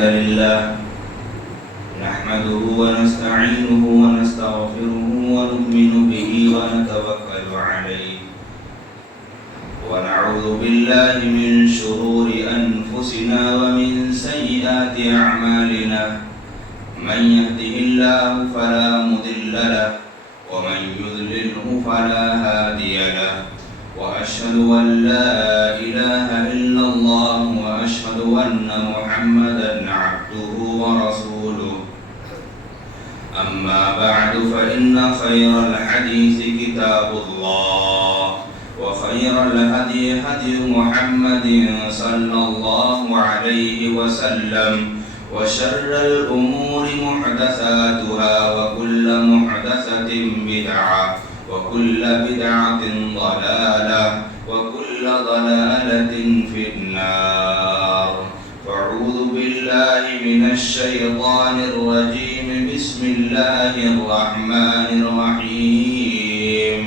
لله نحمده ونستعينه ونستغفره ونؤمن به ونتوكل عليه ونعوذ بالله من شرور أنفسنا ومن سيئات أعمالنا من يهده الله فلا مضل له ومن يضلله فلا هادي له وأشهد أن لا إله إلا الله وأشهد أن محمدا عبده ورسوله أما بعد فإن خير الحديث كتاب الله وخير الهدي هدي محمد صلى الله عليه وسلم وشر الأمور محدثاتها وكل محدثة بدعة وكل بدعة ضلالة وكل ضلالة في النار فأعوذ بالله من الشيطان الرجيم بسم الله الرحمن الرحيم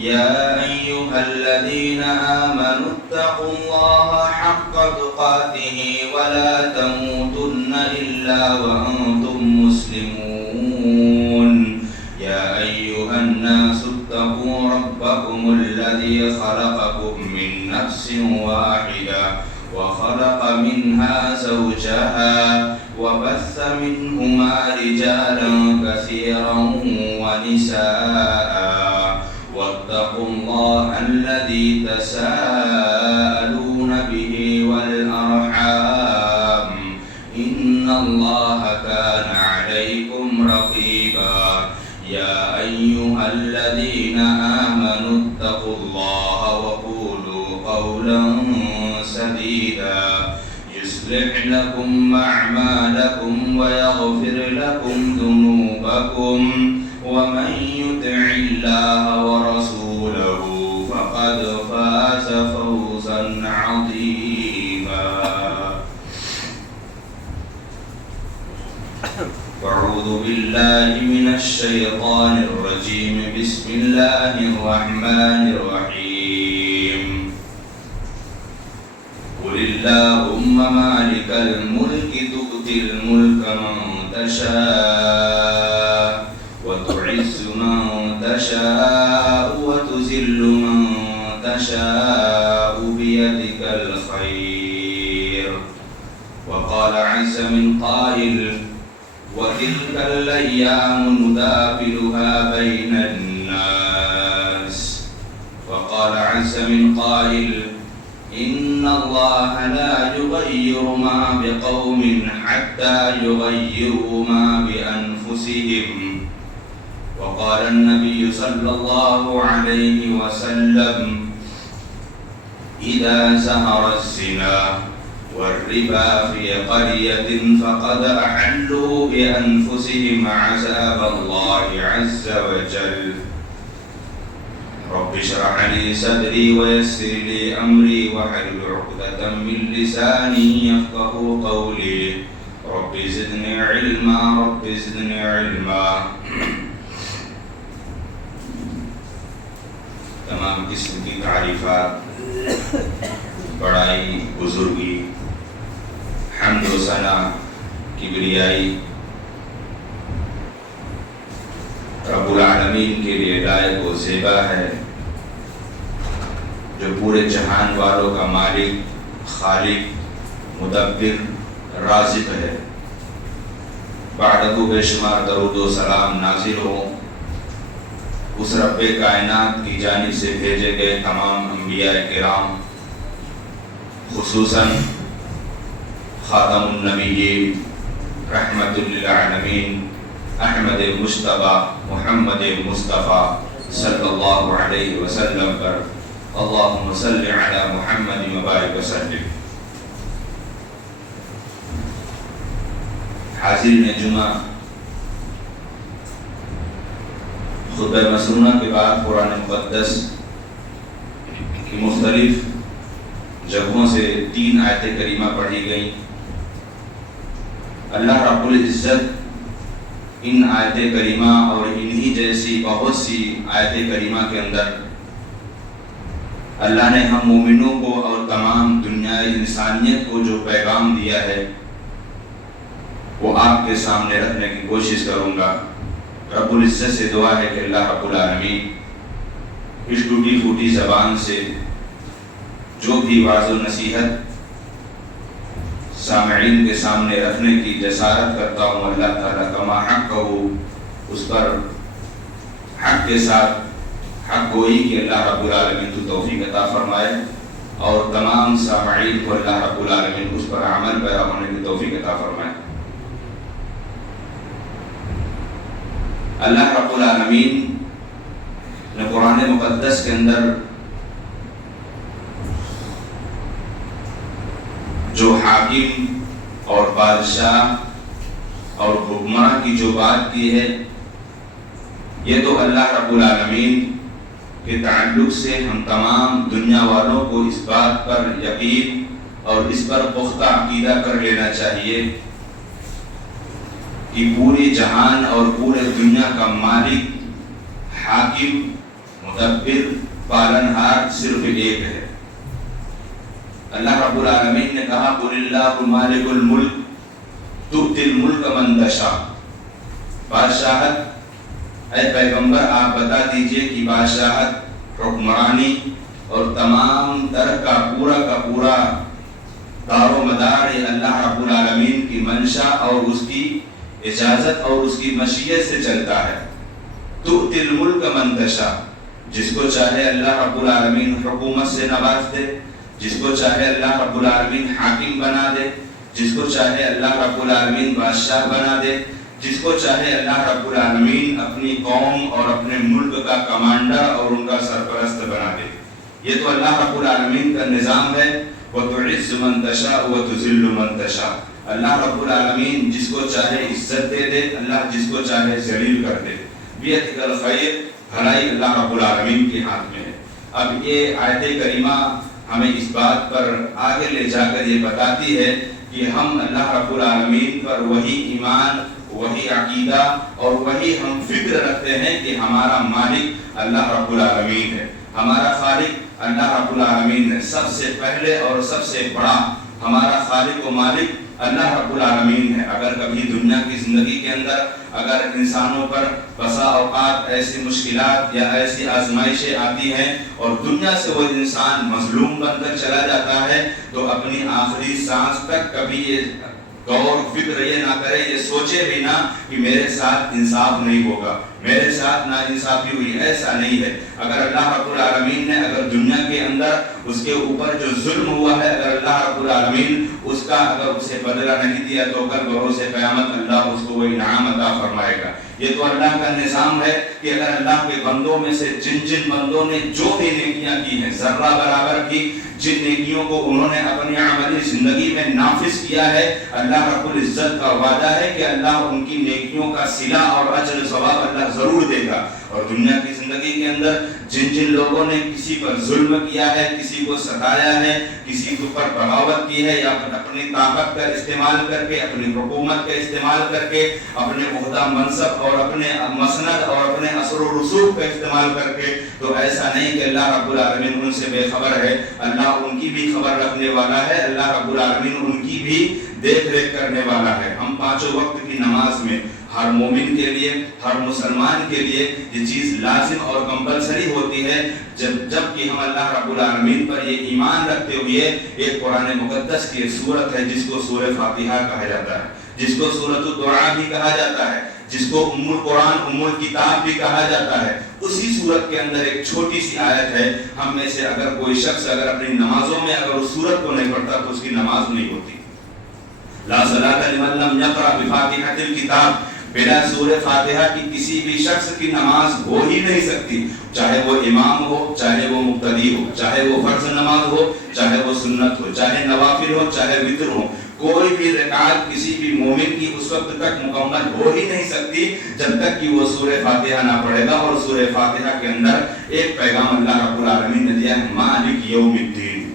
يا أيها الذين آمنوا اتقوا الله حق تقاته ولا تموتن إلا وأنتم مسلمون يا أيها الناس اتقوا ربكم الذي خلقكم من نفس واحدة وخلق منها زوجها وبث منهما رجالا كثيرا ونساء واتقوا الله الذي تساءلون به والأرحام إن الله كان عليكم رقيبا يا أيها الذين آمنوا اتقوا الله وقولوا قولا سديدا يصلح لكم أعمالكم ويغفر لكم ذنوبكم ومن يطع الله ورسوله فقد فاز فوزا عظيما أعوذ بالله من الشيطان الرجيم بسم الله الرحمن الرحيم قل اللهم مالك الملك تؤتي الملك من تشاء وتعز من تشاء وتذل من تشاء بيدك الخير وقال عز من قائل وتلك الأيام نداولها بين الناس وقال عز من قائل إن الله لا يغير ما بقوم حتى يغيروا ما بأنفسهم وقال النبي صلى الله عليه وسلم إذا زهر الزنا والربا في قرية فقد أحلوا بأنفسهم عذاب الله عز وجل رب اشرح لي صدري ويسر لي أمري واحلل عقدة من لساني يفقهوا قولي رب زدني علما رب زدني علما تمام قسم کی تعریفات بڑائی بزرگی حمد و ثنا کبریائی رب العالمین کے لیے لائق و زیبا ہے جو پورے جہان والوں کا مالک خالق مدبر رازق ہے بعدہ بے شمار درود و سلام نازل ہو اس رب کائنات کی جانب سے بھیجے گئے تمام انبیاء کرام خصوصاً خاتم النبیین رحمت للعالمین احمد مجتبی محمد مصطفیٰ صلی اللہ علیہ وسلم پر اللہم صلی علی محمد مبارک وسلم. حاضرین جمعہ، خطبہ مسنونہ کے بعد قرآن مقدس کی مختلف جگہوں سے 3 آیت کریمہ پڑھی گئیں. اللہ رب العزت ان آیت کریمہ اور انہی جیسی بہت سی آیت کریمہ کے اندر اللہ نے ہم مومنوں کو اور تمام دنیا انسانیت کو جو پیغام دیا ہے وہ آپ کے سامنے رکھنے کی کوشش کروں گا۔ رب العزت سے دعا ہے کہ اللہ رب العالمین اس ٹوٹی پھوٹی زبان سے جو بھی واعظ و نصیحت سامعین کے سامنے رکھنے کی جسارت کرتا ہوں، اللہ تعالیٰ کما حق ہو اس پر حق کے ساتھ حق گوئی کہ اللہ رب العالمین تو توفیق عطا فرمائے، اور تمام سامعین کو اللہ رب العالمین اس پر عمل پیرا ہونے کی توفیق عطا فرمائے۔ اللہ رب العالمین نے قرآن مقدس کے اندر جو حاکم اور بادشاہ اور حکمراں کی جو بات کی ہے، یہ تو اللہ رب العالمین کے تعلق سے ہم تمام دنیا والوں کو اس بات پر یقین اور اس پر پختہ عقیدہ کر لینا چاہیے کہ پورے جہان اور پورے دنیا کا مالک، حاکم، مدبر، پالنہار صرف ایک ہے۔ اللہ رب العالمین نے کہا قُلِ اللَّهُ مَالِكُ الْمُلْكِ تُؤْتِي الْمُلْكَ مَن تَشَاءُ۔ بادشاہت، اے پیغمبر آپ بتا دیجئے کہ بادشاہت، حکمرانی اور تمام تر کا پورا دار و مدار یہ اللہ رب العالمین کی منشا اور اس کی اجازت اور اس کی مشیت سے چلتا ہے۔ تُؤْتِي الْمُلْكَ مَن تَشَاءُ، جس کو چاہے اللہ رب العالمین حکومت سے نواز دے، جس کو چاہے اللہ رب العالمین حاکم بنا دے، جس کو چاہے اللہ رب العالمین بادشاہ بنا دے، جس کو چاہے اللہ رب العالمین اپنی قوم اور اپنے ملک کا کمانڈر اور ان کا سرپرست بنا دے۔ یہ تو اللہ رب العالمین کا نظام ہے۔ وَتُعِزُّ مَن تَشَاءُ وَتُذِلُّ مَن تَشَاءُ، اللہ رب العالمین جس کو چاہے عزت دے دے، اللہ جس کو چاہے ذلیل کر دے۔ بِیَدِکَ الْخَیْرُ، بھلائی اللہ رب العالمین کے ہاتھ میں ہے۔ اب یہ آیت کریمہ ہمیں اس بات پر آگے لے جا کر یہ بتاتی ہے کہ ہم اللہ رب العالمین پر وہی ایمان، وہی عقیدہ اور وہی ہم فکر رکھتے ہیں کہ ہمارا مالک اللہ رب العالمین ہے، ہمارا خالق اللہ رب العالمین ہے۔ سب سے پہلے اور سب سے بڑا ہمارا خالق و مالک اللہ رب العالمین ہے۔ اگر کبھی دنیا کی زندگی کے اندر اگر انسانوں پر بسا اوقات ایسی مشکلات یا ایسی آزمائشیں آتی ہیں اور دنیا سے وہ انسان مظلوم بن کر چلا جاتا ہے، تو اپنی آخری سانس تک کبھی یہ غور فکر یہ نہ کرے، یہ سوچے بھی نہ کہ میرے ساتھ انصاف نہیں ہوگا، میرے ساتھ ناانصافی ہوئی، ایسا نہیں ہے۔ اگر اللہ رب العالمین نے اگر دنیا کے اندر اس کے اوپر جو ظلم ہوا ہے، اگر اللہ رب العالمین اس کا اگر اسے بدلہ نہیں دیا تو کل بروز قیامت اللہ اس کو وہ انعام عطا فرمائے گا۔ یہ تو اللہ کا نظام ہے کہ اگر اللہ کے بندوں میں سے جن بندوں نے جو بھی نیکیاں کی ہیں، ذرہ برابر کی جن نیکیوں کو انہوں نے اپنی عملی زندگی میں نافذ کیا ہے، اللہ رب العزت کا وعدہ ہے کہ اللہ ان کی نیکیوں کا صلہ اور اجر ثواب اللہ ضرور دے گا۔ اور دنیا کی زندگی کے اندر جن لوگوں نے کسی پر ظلم کیا ہے، کسی کو ستایا ہے، کسی کے اوپر بغاوت کی ہے، یا اپنی طاقت کا استعمال کر کے، اپنی حکومت کا استعمال کر کے، اپنے عہدہ منصب اور اپنے مسند اور اپنے اثر و رسوخ کا استعمال کر کے، تو ایسا نہیں کہ اللہ رب العالمین ان سے بے خبر ہے۔ اللہ ان کی بھی خبر رکھنے والا ہے، اللہ رب العالمین ان کی بھی دیکھ ریکھ کرنے والا ہے۔ ہم پانچوں وقت کی نماز میں ہر مومن کے لیے، ہر مسلمان کے لیے یہ چیز لازم اور کمپلسری ہوتی ہے، جب کہ ہم اللہ رب العالمین پر یہ ایمان رکھتے ہوئے ایک قرآن مقدس کی صورت ہے جس کو سورہ فاتحہ کہا جاتا ہے، جس کو سورۃ الدعاء بھی کہا جاتا ہے، جس کو ام القرآن، ام الکتاب بھی کہا جاتا ہے۔ اسی سورت کے اندر ایک چھوٹی سی آیت ہے، ہم میں سے اگر کوئی شخص اگر اپنی نمازوں میں اگر اس سورت کو نہیں پڑھتا تو اس کی نماز نہیں ہوتی۔ لا صلاۃ لمن لم یقرأ بفاتحۃ الکتاب، بلا سورہ فاتحہ کی کسی بھی شخص کی نماز ہو ہی نہیں سکتی، چاہے وہ امام ہو، چاہے وہ مقتدی ہو، چاہے وہ فرض نماز ہو، چاہے وہ سنت ہو، چاہے نوافل ہو، چاہے وتر ہو، کوئی بھی رکعت کسی بھی مومن کی اس وقت تک مکمل ہو ہی نہیں سکتی جب تک کہ وہ سورہ فاتحہ نہ پڑھے گا۔ اور سورہ فاتحہ کے اندر ایک پیغام اللہ رب العالمین نے دیا ہے، مالک یوم الدین۔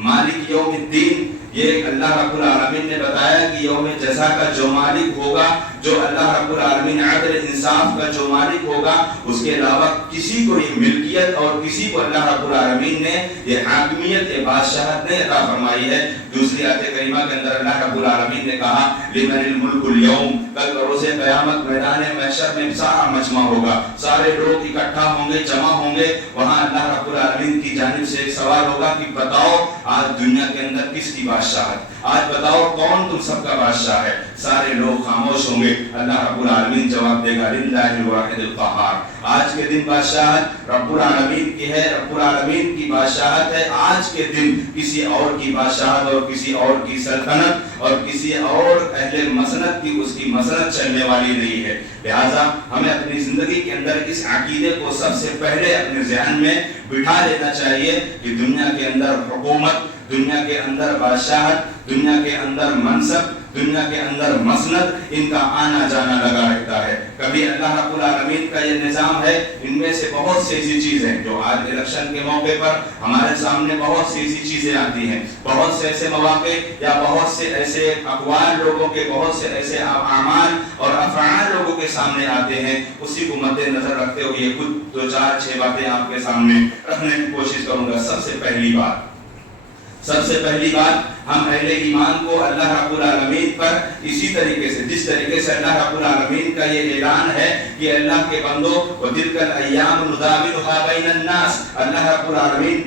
مالک یوم الدین، یہ اللہ رب العالمین نے بتایا کہ یوم جزا کا جو مالک ہوگا، جو اللہ رب العالمین عدل انصاف کا جو مالک ہوگا، اس کے علاوہ کسی کو یہ ملکیت اور کسی کو اللہ رب العالمین نے یہ حاکمیت، یہ بادشاہت نے عطا فرمائی ہے۔ دوسری آیت کریمہ کے اندر اللہ رب العالمین نے کہا لمن الملک اليوم، کل روز قیامت میدان محشر میں سارا مجمع ہوگا، سارے لوگ اکٹھا ہوں گے، جمع ہوں گے، وہاں اللہ رب العالمین کی جانب سے ایک سوال ہوگا کہ بتاؤ آج دنیا کے اندر کس کی بادشاہت، آج بتاؤ کون تم سب کا بادشاہ ہے؟ سارے لوگ خاموش ہوں گے، اللہ رب العالمین جواب دے گا للہ الواحد القہار، آج کے دن بادشاہت رب العالمین کی ہے، رب العالمین کی بادشاہت ہے، آج کے دن کسی اور کی بادشاہت اور کسی اور کی سلطنت اور کسی اور اہل مسنت کی اس کی مسنت چلنے والی نہیں ہے۔ لہٰذا ہمیں اپنی زندگی کے اندر اس عقیدے کو سب سے پہلے اپنے ذہن میں بٹھا لینا چاہیے کہ دنیا کے اندر حکومت، دنیا کے اندر بادشاہت، دنیا کے اندر منصب، دنیا کے اندر مسند، ان کا آنا جانا لگا رہتا ہے۔ کبھی اللہ رب العالمین کا یہ نظام ہے، ان میں سے بہت سی ایسی چیزیں جو آج الیکشن کے موقع پر ہمارے سامنے بہت سی ایسی چیزیں آتی ہیں، بہت سے ایسے مواقع یا بہت سے ایسے اقوال لوگوں کے، بہت سے ایسے اعمال اور افعال لوگوں کے سامنے آتے ہیں، اسی کو مد نظر رکھتے ہوئے کچھ 2-4-6 باتیں آپ کے سامنے رکھنے کی کوشش کروں گا۔ سب سے پہلی بات ہم اہل ایمان کو اللہ رب العالمین پر اسی طریقے سے، جس طریقے سے اللہ رب العالمین کا یہ اعلان ہے کہ اللہ کے بندوں وَتِلْكَ الْأَيَّامُ نُدَاوِلُهَا بَيْنَ النَّاسِ، اللہ رب العالمین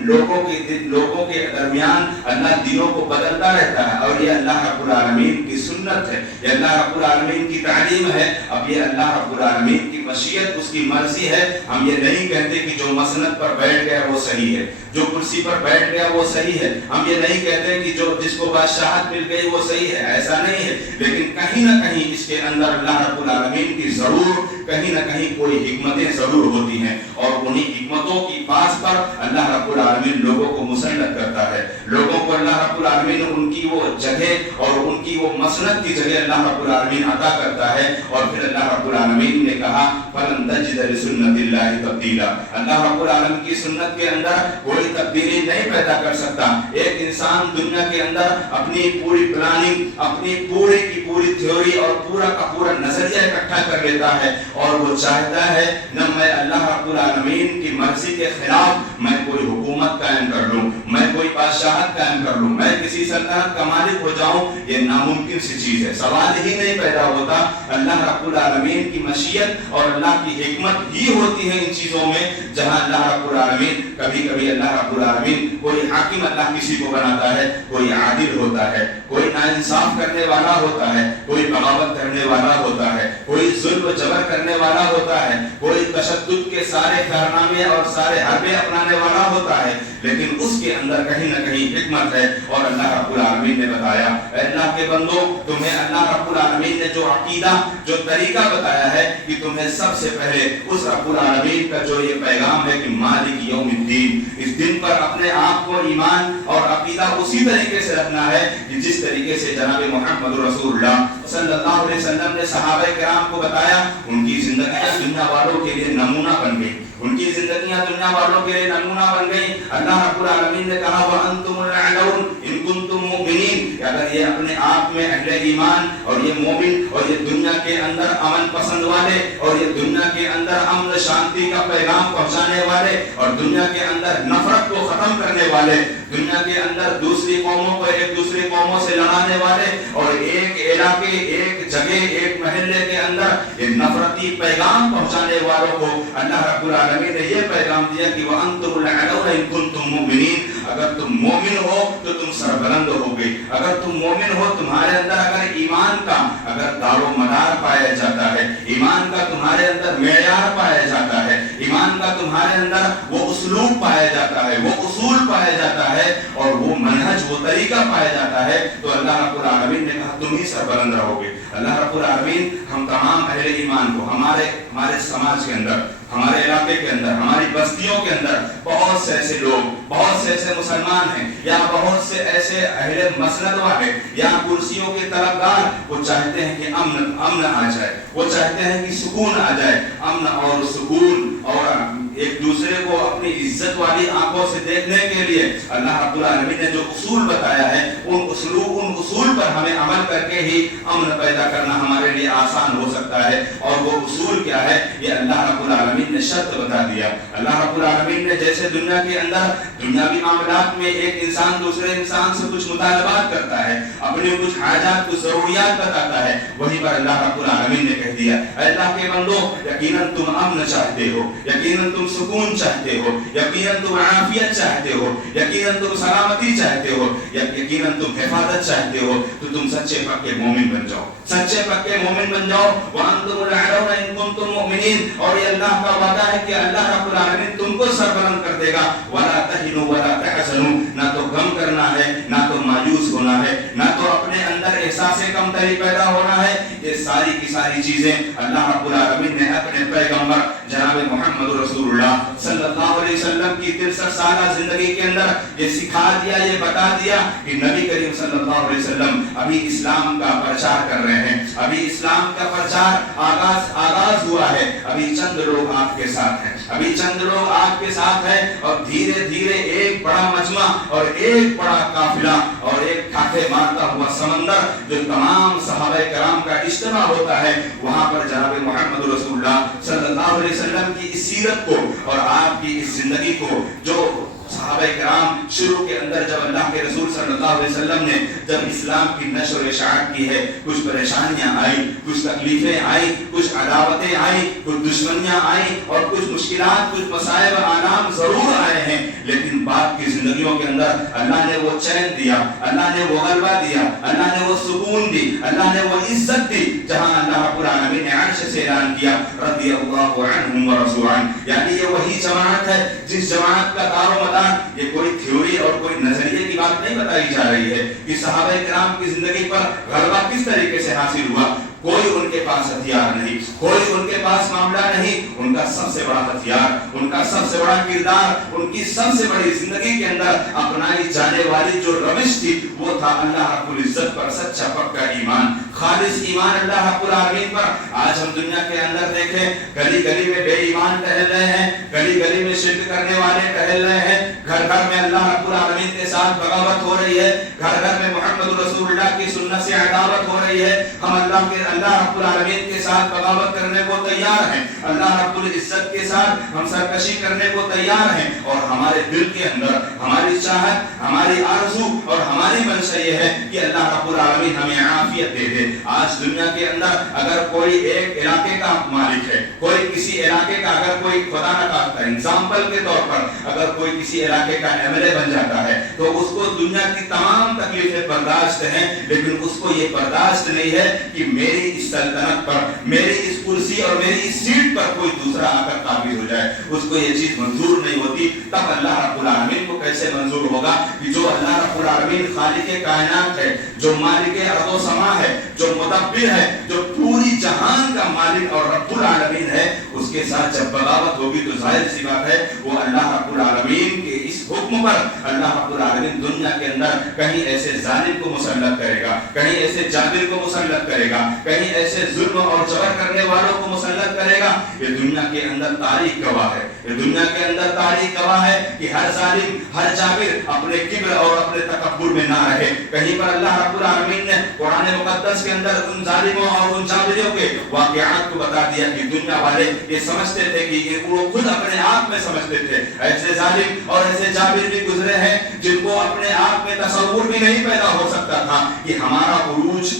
لوگوں کے درمیان اللہ دنوں کو بدلتا رہتا ہے، اور یہ اللہ رب العالمین کی سنت ہے، یہ اللہ رب العالمین کی تعلیم ہے۔ اب یہ اللہ رب العالمین کی مشیت، اس کی مرضی ہے۔ ہم یہ نہیں کہتے کہ جو مسند پر بیٹھ گیا وہ صحیح ہے، جو کرسی پر بیٹھ گیا وہ صحیح ہے، ہم یہ نہیں کہتے کہ جس کو بادشاہت مل گئی وہ صحیح ہے، ایسا نہیں ہے، لیکن کہیں نہ کہیں اس کے اندر اللہ رب العالمین کی ضرور کہیں نہ کہیں کوئی حکمتیں ضرور ہوتی ہیں، اور انہی حکمتوں کی پاس پر اللہ رب العالمین لوگوں کو مسلط کرتا ہے، لوگوں کو اللہ رب العالمین ان کی وہ جگہ اور ان کی وہ مسند کی جگہ اللہ رب العالمین عطا کرتا ہے۔ اور پھر اللہ رب العالمین نے کہا فَلَن تَجِدَ لِسُنَّتِ اللَّهِ تَبْدِيلًا، اللہ رب العالمین کی سنت کے اندر کوئی تبدیلی نہیں پیدا کر سکتا۔ ایک انسان دنیا کے اندر اپنی پوری پلاننگ، اپنی پوری کی پوری تھیوری اور پورا کا پورا نظریہ اکٹھا کر لیتا ہے، اور وہ چاہتا ہے نہ میں اللہ رب العالمین کی مرضی کے خلاف میں کوئی حکومت قائم کر لوں، میں کوئی بادشاہت قائم کر لوں، میں کسی سلطنت کا مالک ہو جاؤں، یہ ناممکن سی چیز ہے، سوال ہی نہیں پیدا ہوتا۔ اللہ رب العالمین کی مشیت اور اللہ کی حکمت ہی ہوتی ہے ان چیزوں میں، جہاں اللہ رب العالمین کبھی کبھی اللہ رب العالمین کوئی حاکم اللہ کسی کو بناتا ہے، کوئی عادل ہوتا ہے، کوئی ناانصاف کرنے والا ہوتا ہے، کوئی بغاوت کرنے والا ہوتا ہے، کوئی ظلم و جبر کرنے والا ہوتا ہے، کوئی تشدد کے سارے کارنامے اور سارے حربے اپنانے والا ہوتا ہے، لیکن اس کے اندر کہیں نہ کہیں حکمت ہے۔ اور اللہ رب العالمین نے بتایا اے اللہ کے بندو، تمہیں اللہ رب العالمین نے جو عقیدہ، جو طریقہ بتایا ہے کہ تمہیں سب سے پہلے اس رب العالمین کا جو یہ پیغام ہے کہ مالک یوم الدین، اس دن پر اپنے آپ کو ایمان اور عقیدہ اسی طریقے سے رکھنا ہے کہ جس طریقے سے جناب محمد رسول اللہ صلی اللہ علیہ وسلم نے صحابہ کرام کو بتایا۔ ان کی زندگیاں دنیا والوں کے لیے نمونہ بن گئی، ان کی زندگیاں دنیا والوں کے لیے نمونہ بن گئی۔ اللہ رب العالمین نے کہا وَأَنْتُمُ الْأَعْلَوْنَ إِن كُنتُم مُؤْمِنِينَ، اگر یہ اپنے آپ میں اہل ایمان اور یہ مومن اور یہ دنیا کے اندر امن پسند والے اور یہ دنیا کے اندر امن شانتی کا پیغام پہنچانے والے اور دنیا کے اندر نفرت کو ختم کرنے والے، دنیا کے اندر دوسری قوموں کو ایک دوسری قوموں سے لڑانے والے اور ایک علاقے، ایک جگہ، ایک محلے کے اندر یہ نفرتی پیغام پہنچانے والوں کو اللہ رب العالمین نے یہ پیغام دیا کہ وَأَنْتُمُ الْأَعْلَوْنَ إِن كُنتُم مُؤْمِنِينَ، اگر تم مومن ہو تو تم سربلند ہوگے، اگر تم مومن ہو تمہارے اندر اگر ایمان کا اگر دار و مدار پایا جاتا ہے، ایمان کا تمہارے اندر معیار پایا جاتا ہے، ایمان کا تمہارے اندر وہ اسلوب پایا جاتا ہے، وہ اصول پایا جاتا ہے اور وہ منہج، وہ طریقہ پایا جاتا ہے، تو اللہ رب العالمین نے کہا تم ہی سربلند رہو گے۔ اللہ رب العالمین ہم تمام اہل ایمان کو ہمارے سماج کے اندر، ہمارے علاقے کے اندر، ہماری بستیوں کے اندر بہت سے ایسے لوگ، بہت سے ایسے مسلمان ہیں یا بہت سے ایسے اہل مسند والے یا کرسیوں کے طلبگار، وہ چاہتے ہیں کہ امن آ جائے، وہ چاہتے ہیں کہ سکون آ جائے، امن اور سکون اور ایک دوسرے کو اپنی عزت والی آنکھوں سے دیکھنے کے لیے اللہ رب العالمین نے جو اصول بتایا ہے، ان اصول پر ہمیں عمل کر کے ہی امن پیدا کرنا ہمارے لیے آسان ہو سکتا ہے۔ اور وہ اصول کیا ہے؟ یہ اللہ رب العالمین نے شرط بتا دیا۔ اللہ رب العالمین نے جیسے دنیا کے اندر دنیاوی معاملات میں ایک انسان دوسرے انسان سے کچھ مطالبات کرتا ہے، اپنی کچھ حاجات، کچھ ضروریات بتاتا ہے، وہیں پر اللہ رب العالمین نے کہہ دیا اے اللہ کے بندو، یقیناً تم امن چاہتے ہو، یقیناً تم سکون چاہتے ہو، یقیناً تم عافیت چاہتے ہو، یقیناً تم سلامتی چاہتے ہو، یقیناً تم حفاظت چاہتے ہو، تو تم سچے پکے مومن بن جاؤ، سچے پکے مومن بن جاؤ۔ وَأَنْتُمُ الْأَعْلَوْنَ إِن كُنتُم مُؤْمِنِينَ، اور یہ اللہ کا وعدہ ہے کہ اللہ رب العالمین تم کو سربلند کر دے گا۔ وَلَا تَهِنُوا وَلَا تَحْزَنُوا، نہ تو غم کرنا ہے، نہ تو مایوس ہونا ہے، نہ تو اپنے اندر احساس کمتری پیدا ہونا ہے۔ یہ ساری کی ساری چیزیں اللہ رب العالمین نے اپنے پیغمبر جناب محمد رسول اللہ صلی اللہ علیہ وسلم کی 63 سالہ زندگی کے اندر یہ سکھا دیا، یہ بتا دیا کہ نبی کریم صلی اللہ علیہ وسلم ابھی اسلام کا پرچار کر رہے ہیں، ابھی اسلام کا پرچار آغاز ہوا ہے، ابھی چند لوگ آپ کے ساتھ ہیں، ابھی چند لوگ آپ کے ساتھ ہیں، اور دھیرے دھیرے ایک بڑا مجمع اور ایک بڑا قافلہ اور ایک کھاتے مارتا ہوا سمندر جو تمام صحابہ کرام کا اجتماع ہوتا ہے، وہاں پر جناب محمد رسول اللہ صلی اللہ علیہ وسلم کی اس سیرت کو اور آپ کی اس زندگی کو، جو صحابہ کرام شروع کے اندر جب اللہ کے رسول صلی اللہ علیہ وسلم نے جب اسلام کی نشر و اشاعت کی ہے، کچھ پریشانیاں آئیں، کچھ تکلیفیں آئیں، کچھ عداوتیں آئیں، کچھ دشمنیاں آئیں اور کچھ مشکلات، کچھ مصائب آلام ضرور آئے ہیں، لیکن بعد کی زندگیوں کے اندر اللہ نے وہ چین دیا، اللہ نے وہ غلبہ دیا، اللہ نے وہ سکون دی، اللہ نے وہ عزت دی، جہاں اللہ رب العالمین نے عرش سے اعلان کیا رضی اللہ عنہم ورضوا عنہ، یعنی یہ وہی جماعت ہے جس جماعت کا دار و مدار، یہ کوئی تھیوری اور کوئی نظریے کی بات نہیں بتائی جا رہی ہے کہ صحابہ کرام کی زندگی پر غلبہ کس طریقے سے حاصل ہوا۔ کوئی ان کے پاس ہتھیار نہیں، کوئی ان کے پاس معاملہ نہیں، ان کا سب سے بڑا ہتھیار، ان کا سب سے بڑا کردار، ان کی سب سے بڑی زندگی کے اندر اپنائی جانے والی جو روش تھی وہ تھا اللہ رب العزت پر سچا پکا ایمان، خالص ایمان اللہ رب العالمین پر۔ آج ہم دنیا کے اندر دیکھیں، گلی گلی میں بے ایمان ٹہل رہے ہیں، گلی گلی میں شرک کرنے والے ٹہل رہے ہیں، گھر گھر میں اللہ رب العالمین کے ساتھ بغاوت ہو رہی ہے، گھر گھر میں محمد رسول اللہ کی سنت سے عداوت ہو رہی ہے۔ ہم اللہ رب العالمین کے ساتھ بغاوت کرنے کو تیار ہیں، اللہ رب العزت کے ساتھ ہم سرکشی کرنے کو تیار ہیں، اور ہمارے دل کے اندر ہماری چاہت، ہماری آرزو اور ہماری منشا یہ ہے کہ اللہ رب العالمین ہمیں عافیت دے دے۔ آج دنیا کے اندر اگر کوئی ایک علاقے کا مالک ہے، کوئی کسی علاقے کا، اگر کوئی خدا نہ خواستہ ایگزامپل کے طور پر اگر کوئی کسی علاقے کا MLA بن جاتا ہے تو اس کو دنیا کی تمام تکلیفیں برداشت ہیں، لیکن اس کو یہ برداشت نہیں ہے کہ میری اس سلطنت پر، میری اس کرسی اور میری اس سیٹ پر کوئی دوسرا آ کر قابض ہو جائے، اس کو یہ چیز منظور نہیں ہوتی۔ تب اللہ رب العالمین کو کیسے منظور ہوگا کہ جو اللہ رب العالمین خالق کائنات ہے، جو مالک ارض و سما ہے، جو مدبر ہے، جو پوری جہان کا مالک اور رب العالمین ہے، اس کے ساتھ جب بغاوت ہوگی تو ظاہر سی بات ہے وہ اللہ رب العالمین کے اس حکم پر اللہ رب العالمین دنیا کے اندر کہیں ایسے ظالم کو مسلط کرے گا، کہیں ایسے جابر کو مسلط کرے گا، کہیں ایسے ظلم اور جبر کرنے والوں کو مسلط کرے گا۔ یہ دنیا کے اندر تاریخ گواہ ہے، یہ دنیا کے اندر تاریخ گواہ ہے کہ ہر ظالم، ہر جابر اپنے کبر اور اپنے تکبر میں نہ رہے۔ کہیں پر اللہ رب العالمین نے قرآن مقدس کے اندر ان ظالموں اور ان جابریوں کے واقعات کو بتا دیا کہ دنیا والے یہ سمجھتے تھے کہ وہ خود اپنے آپ میں سمجھتے تھے، ایسے ظالم اور ایسے جابر بھی گزرے ہیں جن کو اپنے آپ میں تصور بھی نہیں پیدا ہو سکتا تھا کہ ہمارا عروج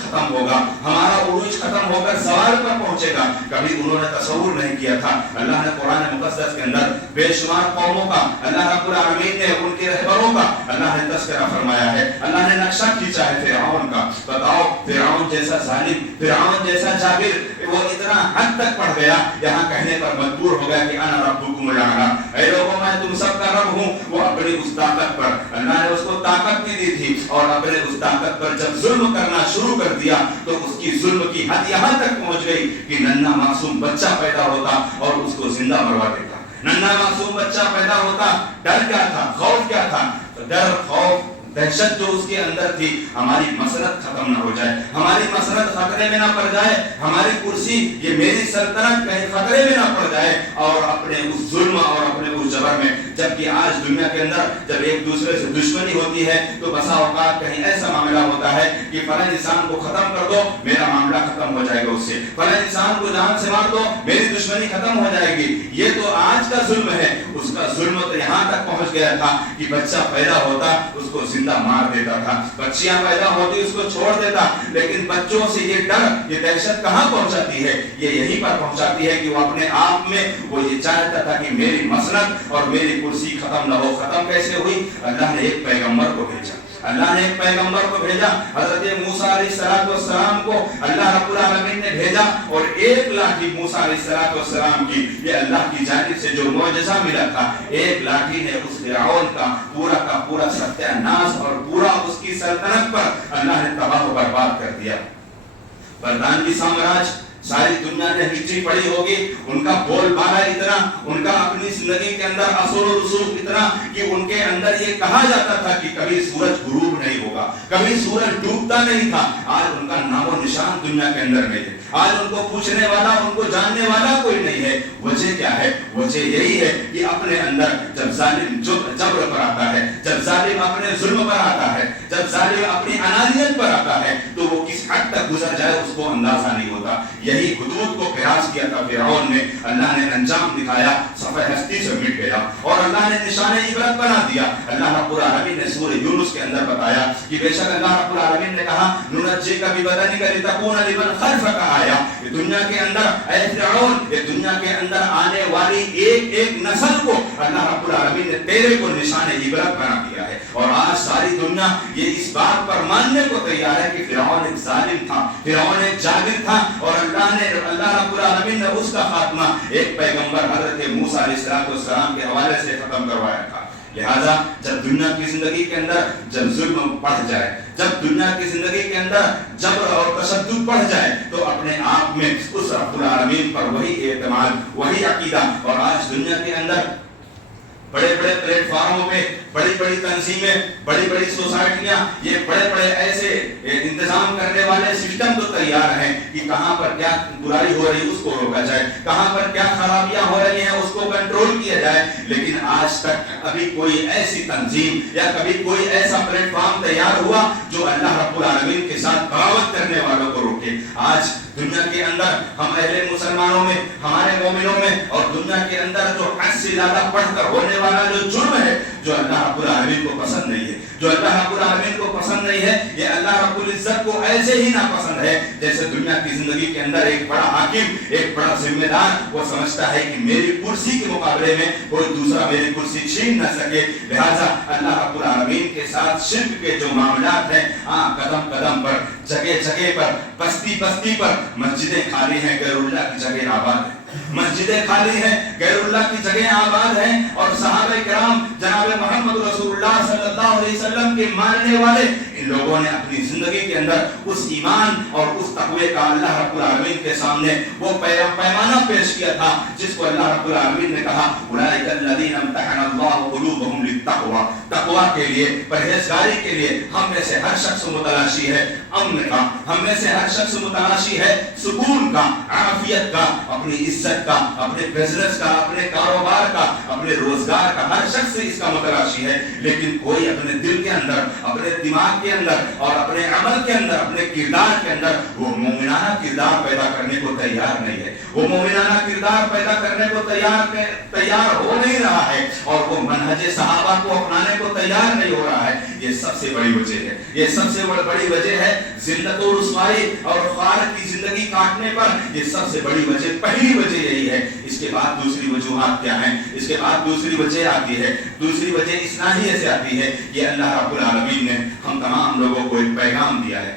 ختم ہوگا، ہمارا عروج ختم ہو کر زوال پر پہنچے گا، کبھی انہوں نے تصور نہیں کیا تھا۔ اللہ نے قرآن مقدس کے اندر بے شمار قوموں کا، اللہ رب العالمین نے ان کے رہبروں کا اللہ نے تذکرہ فرمایا ہے، اللہ نے نقشہ کھینچا ہے فرعون کا۔ بتاؤ، فرعون جیسا ظالم، فرعون جیسا جابر، وہ اتنا حد تک پڑھ گیا یہاں کہنے پر مجبور ہو گیا کہ انا ربکم الاعلی، اے لوگوں میں تم سب کا رب ہوں۔ وہ اپنی اس طاقت پر، اللہ نے اس کو طاقت بھی دی تھی، اور اپنے اس طاقت پر جب ظلم کرنا شروع شروع کر دیا تو اس کی ظلم کی حد یہاں تک پہنچ گئی کہ ننھا معصوم بچہ پیدا ہوتا اور اس کو زندہ مروا دیتا. ننھا معصوم بچہ پیدا ہوتا، ڈر کیا تھا، خوف کیا تھا؟ ڈر، خوف، دہشت جو اس کے اندر تھی، ہماری مسرت ختم نہ ہو جائے، ہماری مسرت خطرے میں نہ پڑ جائے، ہماری کرسی، یہ میری سلطنت کہیں خطرے میں نہ پڑ جائے، اور اپنے اس ظلم اور اپنے اس جبر میں. جبکہ آج دنیا کے اندر جب ایک دوسرے سے دشمنی ہوتی ہے تو بسا اوقات کہیں ایسا معاملہ ہوتا ہے کہ فلاں انسان کو ختم کر دو، میرا معاملہ ختم ہو جائے گا اس سے، فلاں انسان کو جان سے مار دو، میری دشمنی ختم ہو جائے گی. یہ تو آج کا ظلم ہے. اس کا ظلم تو یہاں تک پہنچ گیا تھا کہ بچہ پیدا ہوتا اس کو زندہ مار دیتا تھا، بچیاں پیدا ہوتی اس کو چھوڑ دیتا. لیکن بچوں سے یہ ڈر، یہ دہشت کہاں پہنچاتی ہے؟ یہ یہیں پر پہنچاتی ہے کہ وہ اپنے آپ میں وہ یہ چاہتا تھا کہ میری مسلط اور میری کرسی ختم نہ ہو. ختم کیسے ہوئی؟ اللہ نے ایک پیغمبر کو بھیجا. اللہ نے ایک پیغمبر کو بھیجا، حضرت موسیٰ علیہ السلام کو اللہ رب العالمین نے بھیجا، اور ایک لاٹھی موسیٰ علیہ السلام کی، یہ اللہ کی جانب سے جو معجزہ ملا تھا، ایک لاٹھی نے اس فرعون کا پورا ستیہ ناش اور پورا اس کی سلطنت پر اللہ نے تباہ و برباد کر دیا. برطانوی سامراج، ساری دنیا نے ہسٹری پڑھی ہوگی، ان کا بول بالا اتنا، ان کا اپنی زندگی کے اندر اصول و رسوخ اتنا کہ ان کے اندر یہ کہا جاتا تھا کہ کبھی سورج غروب نہیں ہوگا، کبھی سورج ڈوبتا نہیں تھا. آج ان کا نام و نشان دنیا کے اندر نہیں ہے. آج ان کو پوچھنے والا، ان کو جاننے والا کوئی نہیں ہے. وجہ کیا ہے؟ وجہ یہی ہے کہ اپنے اندر جب ظالم جبر پر آتا ہے، جب ظالم اپنے ظلم پر آتا ہے، جب ظالم اپنی انانیت پر آتا ہے تو وہ کس حد تک گزر جائے اس کو اندازہ نہیں ہوتا. یہی حدود کو قیاس کیا تھا فرعون نے. اللہ نے انجام دکھایا، صفحہ ہستی سے مٹ گیا اور اللہ نے نشان عبرت بنا دیا. اللہ رب العالمین نے سورہ یونس کے اندر بتایا کہ بے شک اللہ رب العالمین نے کہا ننجیک ببدنک لتکون لمن خلفک آیا. یہ دنیا کے اندر اے فرعون، یہ دنیا کے اندر آنے والی ایک ایک نسل کو اللہ رب العالمین نے تیرے کو نشان عبرت بنا دیا ہے. اور آج ساری دنیا یہ اس بات پر ماننے کو تیار ہے کہ فرعون ایک ظالم تھا، فرعون ایک جابر تھا، اور اللہ رب العالمین نے اس کا خاتمہ ایک پیغمبر حضرت موسیٰ علیہ السلام کے حوالے سے ختم کروایا تھا. لہذا جب دنیا کی زندگی کے اندر جب ظلم بڑھ جائے، جب دنیا کی زندگی کے اندر جبر اور تشدد بڑھ جائے تو اپنے آپ میں اس رب العالمین پر وہی اعتماد، وہی عقیدہ. اور آج دنیا کے اندر بڑے بڑے پلیٹ فارموں پہ بڑی بڑی تنظیمیں، بڑی بڑی سوسائٹیاں، یہ بڑے بڑے ایسے انتظام کرنے والے سسٹم تو تیار ہیں کہ کہاں پر کیا برائی ہو رہی ہے اس کو روکا جائے، کہاں پر کیا خرابیاں ہو رہی ہیں اس کو کنٹرول کیا جائے. لیکن آج تک ابھی کوئی ایسی تنظیم یا کبھی کوئی ایسا پلیٹ فارم تیار ہوا جو اللہ رب العالمین کے ساتھ بغاوت کرنے والوں کو روکے. آج دنیا کے اندر ہم اہل مسلمانوں میں، ہمارے مومنوں میں، اور دنیا کے اندر جو حد سے زیادہ بڑھ کر ہونے والا جو جرم ہے، جو اللہ رب العالمین کو پسند نہیں ہے، جو اللہ رب العالمین کو پسند نہیں ہے، یہ اللہ رب العزت کو ایسے ہی ناپسند ہے جیسے دنیا کی زندگی کے اندر ایک بڑا حاکم، ایک بڑا ذمہ دار وہ سمجھتا ہے کہ میری کرسی کے مقابلے میں کوئی دوسرا میری کرسی چھین نہ سکے. لہذا اللہ رب العالمین کے ساتھ شرک کے جو معاملات ہیں، قدم قدم پر، جگہ جگہ پر، بستی بستی پر مسجدیں خالی ہیں، غیر اللہ کی جگہ آباد ہیں. مسجدیں خالی ہیں، غیر اللہ کی جگہ آباد ہیں. اور صحابہ کرام جناب محمد رسول اللہ صلی اللہ علیہ وسلم کے ماننے والے ان لوگوں نے اپنی زندگی کے اندر اس ایمان اور اس تقوی کا اللہ رب العالمین کے سامنے وہ پیمانہ پیش کیا تھا جس کو اللہ رب العالمین نے کہا اولئک الذین امتحن اللہ قلوبهم للتقوی. تقوی کے لیے، پرہیزگاری کے لیے ہم میں سے ہر شخص متلاشی ہے امن کا، ہم میں سے ہر شخص متلاشی ہے سکون کا، عافیت کا، اپنی عزت کا، اپنے بزنس کا، اپنے کاروبار کا، اپنے روزگار کا. ہر شخص اس کا متلاشی ہے. لیکن کوئی اپنے دل کے اندر، اپنے دماغ کے اندر اور اپنے عمل کے اندر، اپنے کردار کے اندر وہ مومنانہ کردار پیدا کرنے کو تیار نہیں ہے. وہ مومنانہ کردار پیدا کرنے کو تیار ہو نہیں رہا ہے، اور وہ منہج صحابہ کو اپنانے کو تیار نہیں ہو رہا ہے. یہ سب سے بڑی وجہ ہے، یہ سب سے بڑی وجہ ہے ذلت و رسوائی اور خار کی زندگی کاٹنے پر. یہ سب سے بڑی وجہ، پہلی وجہ یہی ہے. اس کے بعد دوسری وجوہات کیا ہیں؟ اس کے بعد دوسری وجہ آتی ہے. دوسری وجہ اصلاحیہ سے آتی ہے. یہ اللہ رب العالمین نے ہم تمام لوگوں کو ایک پیغام دیا ہے.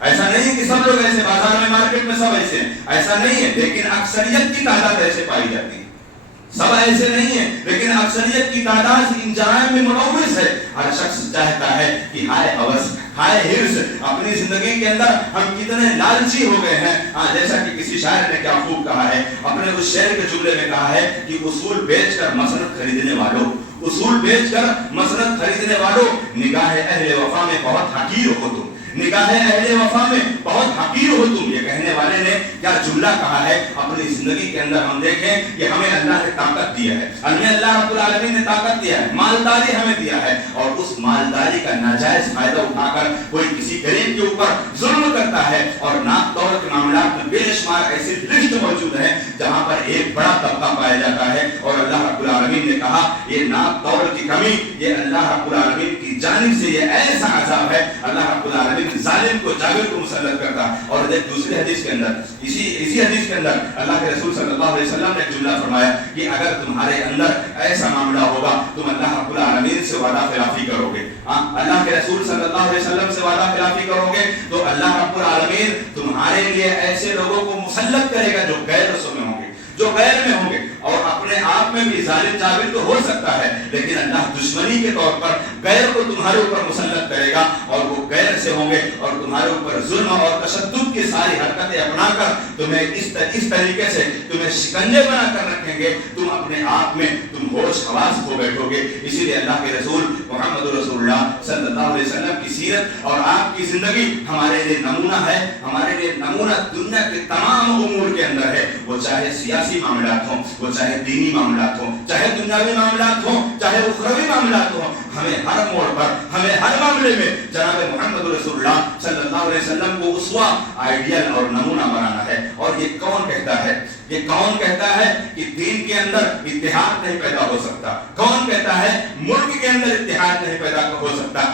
ایسا نہیں ہے کہ سب لوگ ایسے بازار میں مارکیٹ میں سب ایسے ہیں، ایسا نہیں ہے، لیکن اکثریت کی تعداد ایسے پائی جاتی ہے. سب ایسے نہیں ہیں لیکن اکثریت کی تعداد ان جرائم میں ملوث ہے. ہر شخص چاہتا ہے کہ ہائے ہوس، ہائے ہرس، اپنی زندگی کے اندر ہم کتنے لالچی ہو گئے ہیں. جیسا کہ کسی شاعر نے کیا خوب کہا ہے اپنے اس شعر کے جملے میں، کہا ہے کہ اصول بیچ کر مسند خریدنے والوں، اصول بیچ کر مسند خریدنے والوں، نگاہ اہل وفا میں بہت حقیر ہو تم، نگاہ اہل وفا میں بہت حقیر ہو تم. یہ کہنے والے نے کیا جملہ کہا ہے. اپنی زندگی کے اندر ہم دیکھیں کہ ہمیں اللہ نے طاقت دیا ہے، ہمیں اللہ رب العالمین نے طاقت دیا ہے، مالداری ہمیں دیا ہے، اور اس مالداری کا ناجائز فائدہ اٹھا کر کوئی کسی غریب کے اوپر ظلم کرتا ہے. اور ناپ طور کے معاملات میں بے شمار ایسی لسٹ موجود ہے جہاں پر ایک بڑا طبقہ پایا جاتا ہے، اور اللہ رب العالمین نے کہا یہ ناپ طور کی کمی یہ اللہ رب العالمین کی جانب سے یہ ایسا عذاب ہے. اللہ رب العالمین ظالم کو جابر کو مسلط کرتا. اور ایک دوسری حدیث کے اندر اسی حدیث کے اندر اللہ کے رسول صلی اللہ علیہ وسلم نے جملہ فرمایا کہ اگر تمہارے اندر ایسا معاملہ ہوگا تم اللہ رب العالمین سے وعدہ خلافی کرو گے، اللہ کے رسول صلی اللہ علیہ وسلم سے وعدہ خلافی کرو گے تو اللہ رب العالمین تمہارے لیے ایسے لوگوں کو مسلط کرے گا جو غیر رسول میں ہوں گے، جو غیر میں ہوں گے. اور اپنے آپ میں بھی ظالم جابر تو ہو سکتا ہے لیکن اللہ دشمنی کے طور پر غیر کو تمہارے اوپر مسلط کرے گا، اور وہ غیر سے ہوں گے اور تمہارے اوپر ظلم اور تشدد کی ساری حرکتیں اپنا کر تمہیں اس طریقے سے تمہیں شکنجے بنا کر رکھیں گے، تم اپنے آپ میں تم ہوش حواس کھو بیٹھو گے. اسی لیے اللہ کے رسول محمد رسول اللہ صلی اللہ علیہ وسلم کی سیرت اور آپ کی زندگی ہمارے لیے نمونہ ہے، ہمارے لیے نمونہ دنیا کے تمام امور کے اندر ہے. وہ چاہے سیاسی معاملات ہوں، وہ چاہے دینی معاملات ہوں، چاہے دنیاوی معاملات ہوں، چاہے اخروی معاملات ہوں، ہمیں ہر موڑ پر ہمیں ہر معاملے میں جناب محمد رسول اللہ صلی اللہ علیہ وسلم کو اسوہ، آئیڈیل اور نمونہ بنانا ہے. اور یہ کون کہتا ہے، یہ کون کہتا ہے کہ دین کے اندر اتحاد نہیں پیدا ہو سکتا؟ کون کہتا ہے ملک کے اندر اتحاد نہیں پیدا ہو سکتا؟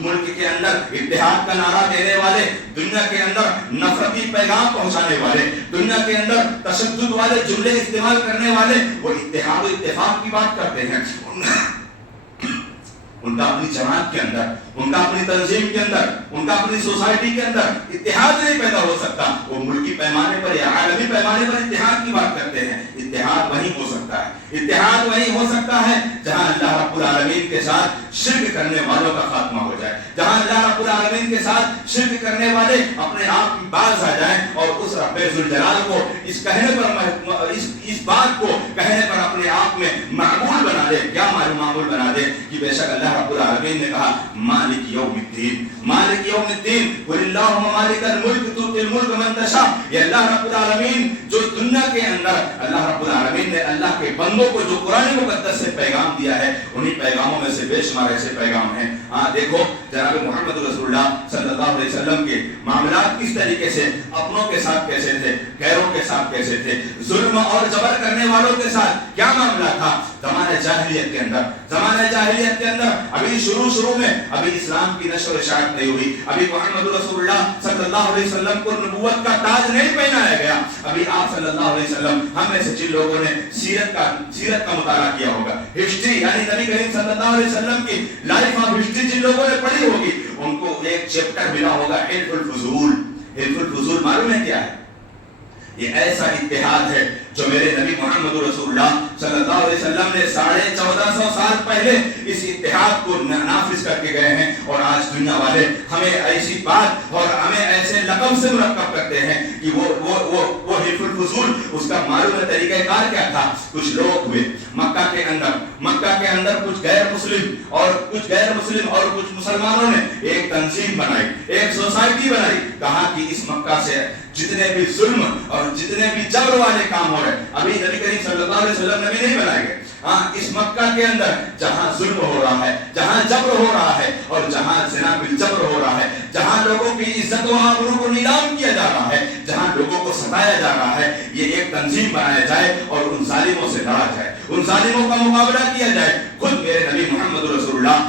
ملک کے اندر اتحاد کا نعرہ دینے والے، دنیا کے اندر نفرتی پیغام پہنچانے والے، دنیا کے اندر تشدد والے جملے استعمال کرنے والے، وہ اتحاد و اتفاق کی بات کرتے ہیں. ان کا اپنی جماعت کے اندر، ان کا اپنی تنظیم کے اندر، ان کا اپنی سوسائٹی کے اندر اتحاد نہیں پیدا ہو سکتا. وہ ملکی پیمانے پر یا عالمی پیمانے پر اتحاد کی بات کرتے ہیں. اتحاد وہی ہو سکتا ہے، اتحاد وہی ہو سکتا ہے جہاں اللہ رب العالمین کے ساتھ شرک کرنے والوں کا خاتمہ ہو جائے، جہاں اللہ رب العالمین کے ساتھ شرک کرنے والے اپنے آپ میں باز آ جائیں اور اس رب ذوالجلال کو اس کہنے پر اس بات کو کہنے پر اپنے آپ میں معمول بنا دے. کیا معمول بنا دے کہ بے شک اللہ رب العالمین نے کہا مالک یوم الدین، مالک یوم الدین قل اللہم مالک الملک تؤتی الملک من تشاء. یہ اللہ رب العالمین جو دنیا کے اندر اللہ رب العالمین نے اللہ کے بندوں کو جو قرآن مقدس سے پیغام دیا ہے، انہی پیغاموں میں سے بے شمار ایسے پیغام ہیں. دیکھو جناب محمد رسول اللہ صلی اللہ علیہ وسلم کے معاملات کس طریقے سے اپنوں کے ساتھ کیسے تھے، غیروں کے ساتھ کیسے تھے، ظلم اور جبر کرنے والوں کے ساتھ کیا معاملہ تھا. زمانہ جاہلیت کے اندر ابھی شروع میں ابھی اسلام کی نشر و اشاعت نہیں ہوئی، ابھی محمد رسول اللہ صلی اللہ علیہ وسلم کو نبوت کا تاج نہیں پہنایا گیا. ابھی آپ صلی اللہ علیہ وسلم، ہم میں سے جن لوگوں نے سیرت کا مطالعہ کیا ہوگا، ہسٹری یعنی نبی کریم صلی اللہ علیہ وسلم کی لائف آف ہسٹری جن لوگوں نے پڑھی ہوگی، ان کو ایک چیپٹر ملا ہوگا حلف الفضول. حلف الفضول معلوم ہے کیا ہے؟ یہ ایسا اتحاد ہے جو میرے نبی محمد رسول اللہ صلی اللہ علیہ وسلم نے 1450 سال پہلے اس اتحاد کو نافذ کر کے گئے ہیں. اور آج دنیا والے ہمیں ایسی بات اور ہمیں ایسے لقب سے مرکب کرتے ہیں کہ وہ حلف الفضول، اس کا معلوم طریقہ کار کیا تھا. کچھ لوگ ہوئے مکہ کے اندر کچھ غیر مسلم اور کچھ مسلمانوں نے ایک تنظیم بنائی، ایک سوسائٹی بنائی. کہا کہ اس مکہ سے جتنے بھی ظلم اور جتنے بھی جبر والے کام ہو رہے، ابھی نبی کریم صلی اللہ علیہ وسلم نے بھی نہیں بنائے گئے. اس مکہ کے اندر جہاں ظلم ہو رہا ہے، جہاں جبر ہو رہا ہے اور جہاں زنا بالجبر ہو رہا ہے، جہاں لوگوں کی عزت و آبرو کو نیلام کیا جا رہا ہے، جہاں لوگوں کو ستایا جا رہا ہے، یہ ایک تنظیم بنایا جائے اور ان ظالموں سے لڑا جائے، ان ظالموں کا مقابلہ کیا جائے. خود میرے نبی محمد رسول اللہ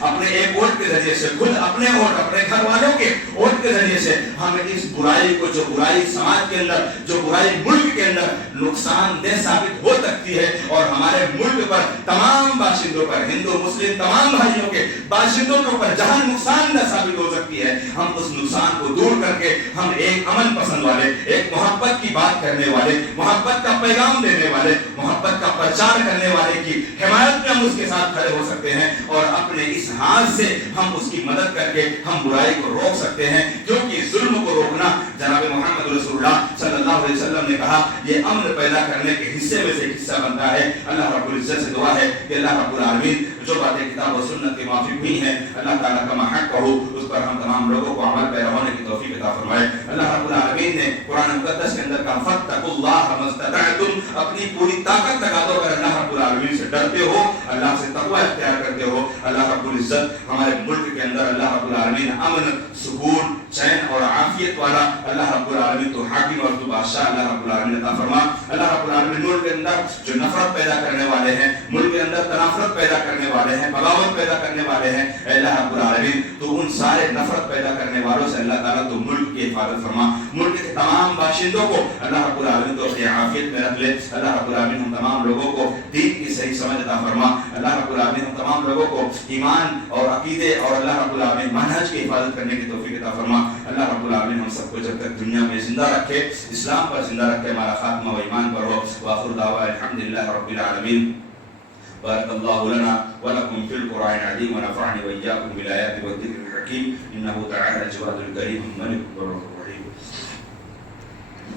اپنے ایک ووٹ کے ذریعے سے، خود اپنے ووٹ، اپنے گھر والوں کے ووٹ کے ذریعے سے ہم اس برائی کو، جو برائی سماج کے اندر، جو برائی ملک کے اندر نقصان دہ ثابت ہو سکتی ہے اور ہمارے ملک پر تمام باشندوں پر، ہندو مسلم تمام بھائیوں کے باشندوں کے اوپر جہاں نقصان دہ ثابت ہو سکتی ہے، ہم اس نقصان کو دور کر کے ہم ایک امن پسند والے، ایک محبت کی بات کرنے والے، محبت کا پیغام دینے والے، محبت کا پرچار کرنے والے کی حمایت میں ہم اس کے ساتھ کھڑے ہو سکتے ہیں اور اپنے اس ہاتھ سے ہم اس کی مدد کر کے ہم برائی کو روک سکتے ہیں، کیونکہ ظلم کو روکنا جناب محمد رسول اللہ صلی اللہ علیہ وسلم نے کہا یہ امن پیدا کرنے کے حصے میں سے حصہ بنتا ہے۔ اللہ رب العزت سے دعا ہے کہ اللہ رب العالمین جو باتیں کتاب و سنت کے موافق ہوئی ہیں اللہ تعالیٰ کا محق کہو اس پر ہم تمام لوگوں کو عمل پیرا ہونے کی توفیق عطا فرمائے۔ اللہ رب العالمین نے قرآن مقدس کے اندر کہا فاتقوا اللہ ما استطعتم، اپنی پوری طاقت لگا دو اگر اللہ رب العالمین سے ڈرتے ہو، اللہ سے تقوی اختیار کرتے ہو۔ اللہ رب العزت ہمارے ملک کے اندر اللہ رب العالمین امن، سکون، چین اور عافیت والا اللہ رب العالمین تو حاکم اور تو بادشاہ اللہ رب العالمین عطا فرما۔ اللہ رب العالمین ملک کے اندر جو نفرت پیدا کرنے والے ہیں، ملک کے اندر تنافرت پیدا کرنے والے ہیں، بغاوت پیدا کرنے والے ہیں، اے اللہ رب العالمین تو ان سارے نفرت پیدا کرنے والوں سے اللہ تعالیٰ تو ملک کی حفاظت فرما، ملک کے تمام باشندوں کو اللہ رب العالمین تو اپنی عافیت میں رکھ لے۔ اللہ رب العالمین ہم تمام لوگوں کو دین کی صحیح سمجھ عطا فرما۔ اللہ رب العالمین ہم تمام لوگوں کو ایمان اور عقیدے اور اللہ رب العالمین منہج کی حفاظت کرنے کی توفیق عطا فرما۔ اللہ رب العالمین ہم سب کو جب تک دنیا میں زندہ رکھے، اسلام پر زندہ رکھے، ہمارا خاتمہ و ایمان پر ہو۔ وآخر دعوانا الحمدللہ رب العالمین۔ بارك الله لنا ولكم في القرآن العظيم ونفعني وإياكم بالآيات والذكر الحكيم إنه تعالى الجواد الكريم الملك الرحيم.